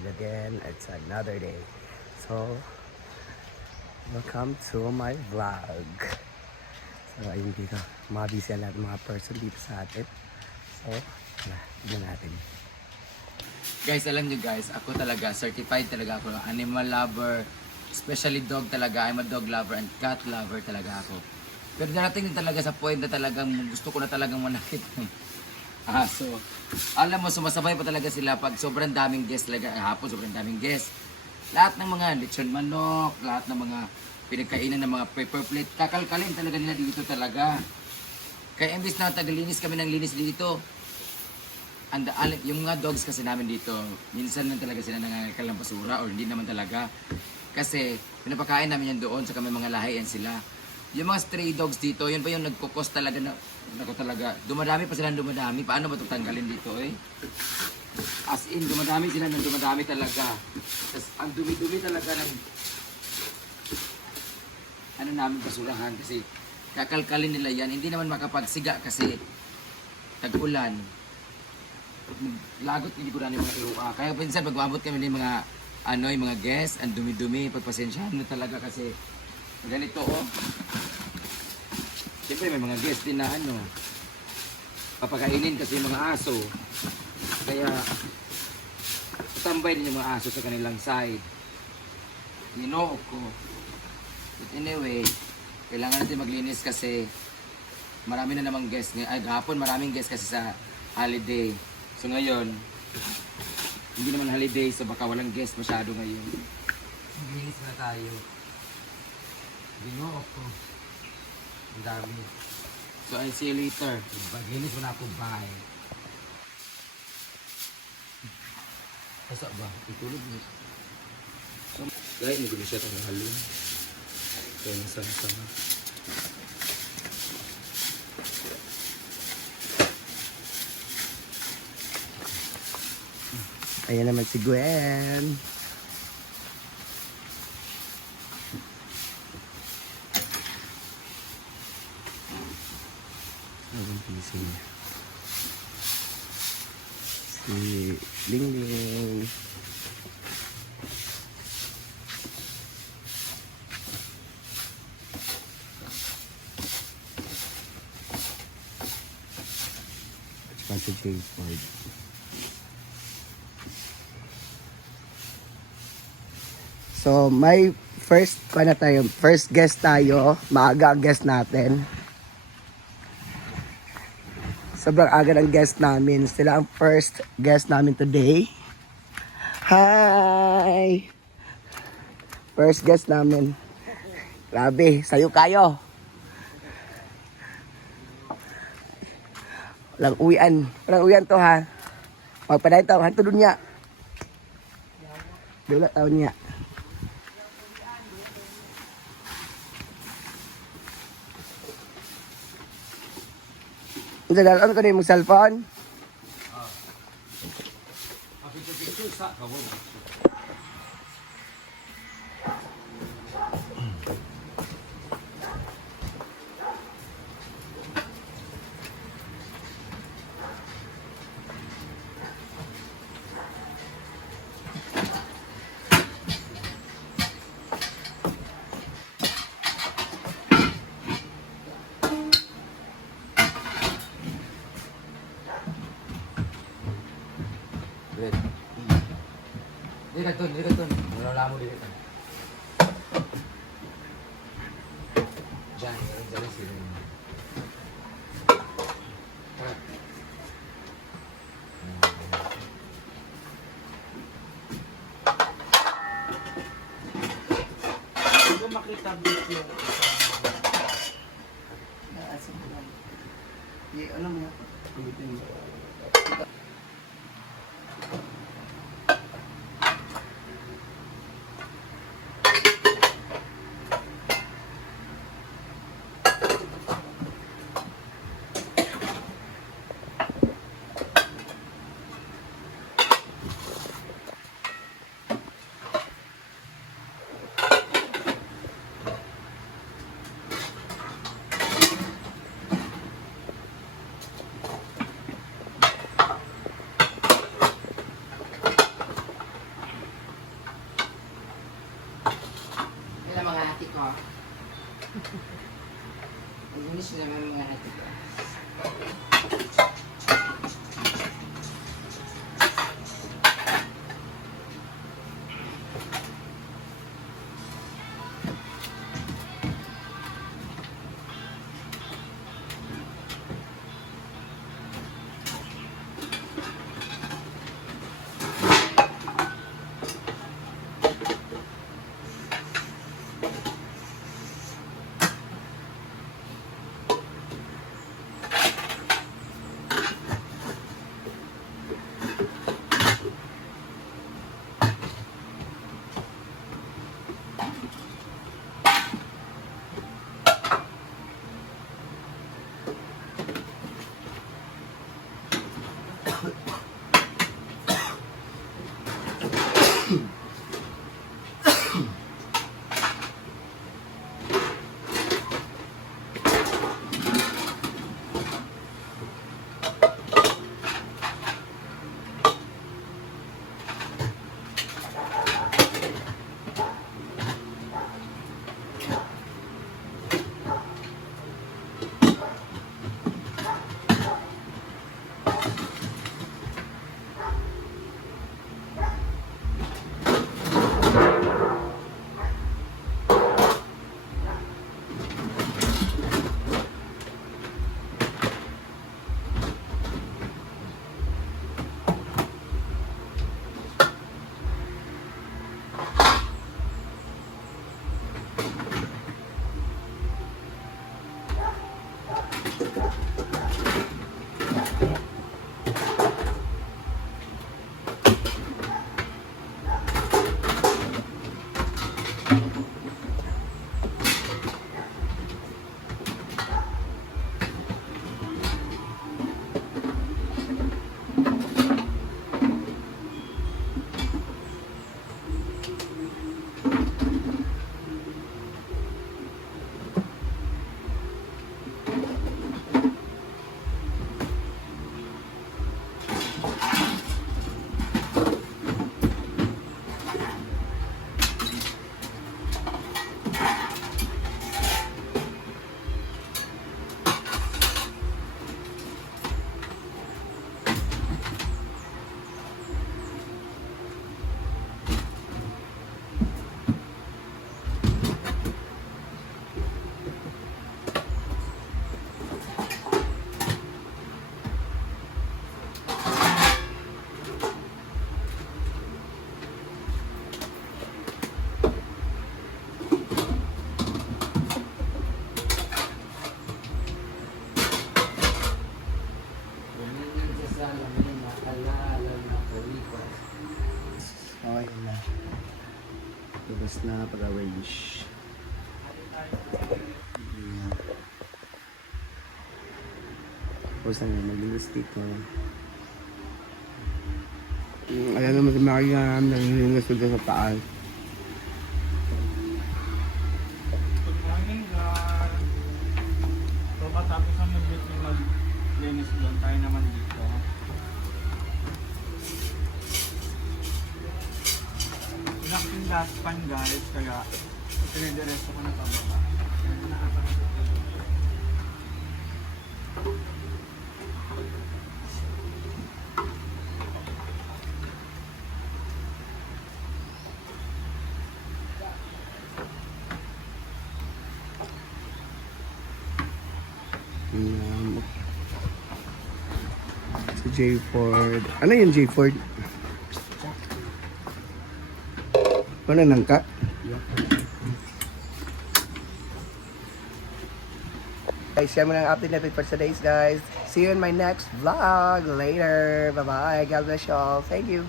is again. It's another day. So, welcome to my vlog. So, ayun dito. Mga busy lahat mga person dito sa atin. So, tignan natin. Guys, alam nyo guys, ako talaga, certified talaga ako. Animal lover, especially dog talaga. I'm a dog lover and cat lover talaga ako. Pero darating din talaga sa point na talagang gusto ko na talagang manakit ng aso. Alam mo, sumasabay pa talaga sila pag sobrang daming guest talaga. Hapon, sobrang daming guest. Lahat ng mga lechon manok, lahat ng mga pinagkainan ng mga paper plate, kakalkalin talaga nila dito talaga. Kaya imbis na tagalinis kami ng linis dito, yung mga dogs kasi namin dito, minsan lang talaga sila nangangalkal ng basura or hindi naman talaga. Kasi pinapakain namin yan doon, saka may mga lahian sila. Yung mga stray dogs dito, yun pa yung nagkukos talaga na, ako talaga, dumadami pa sila dumadami. Paano ba ito tanggalin dito eh? As in, dumadami sila ng dumadami talaga. Tapos ang dumi-dumi talaga ng ano namin basurahan kasi kakalkalin nila yan. Hindi naman makapagsiga kasi tag-ulan. Lagot hindi ko na yung mga irua. Kaya pinsan pag-abot kami ng mga yung mga guests, ang dumi-dumi, pagpasensyahan na talaga kasi ganito oh. Siyempre may mga guests din na papakainin kasi yung mga aso. Kaya tambay din yung mga aso sa kanilang side. Ginoo ko. But anyway, kailangan natin maglinis kasi marami na namang guests. Ay, hapon maraming guests kasi sa holiday. So ngayon, hindi naman holiday so baka walang guest masyado ngayon. Maglinis na tayo. Ginoo ko. Ang dami. So I'll see you later. Maglinis mo na ako. Bye. Asa ba? Itulog mo. So, kahit nagulo siya itong halin. So, nasama-sama. Ayan naman si Gwen. Ang busy niya. Si Lingling. At saka si J-Ford. So, may first guest tayo. Maaga ang guest natin. Sobrang aga ng guest namin. Sila ang first guest namin today. Hi! First guest namin. Grabe, sayo kayo. Walang uwian to ha. Magpadayon to, hanto dun niya. Dula taon niya. Ano ko na yung cellphone? Wait. Dito. Wala mo dito. Diyan sila. Hindi makita video. Ano mo yan? Ulitin mo. Finish na naman mga natin guys. Okay na. Tapos na pag-arrange. Tapos na nga, maglinis dito. Ayan naman si Mariam, naglilinis dito sa taal. Good morning, guys. So, katapos ang nag-meet yung mag-linis doon, tayo naman dito. Inaking last pan, guys, kaya pinediresto ko na pababa. Si J Ford. Ano yung J Ford? Ano nangka? Guys, share mo ng update natin for today's guys. See you in my next vlog later. Bye-bye. God bless you all. Thank you.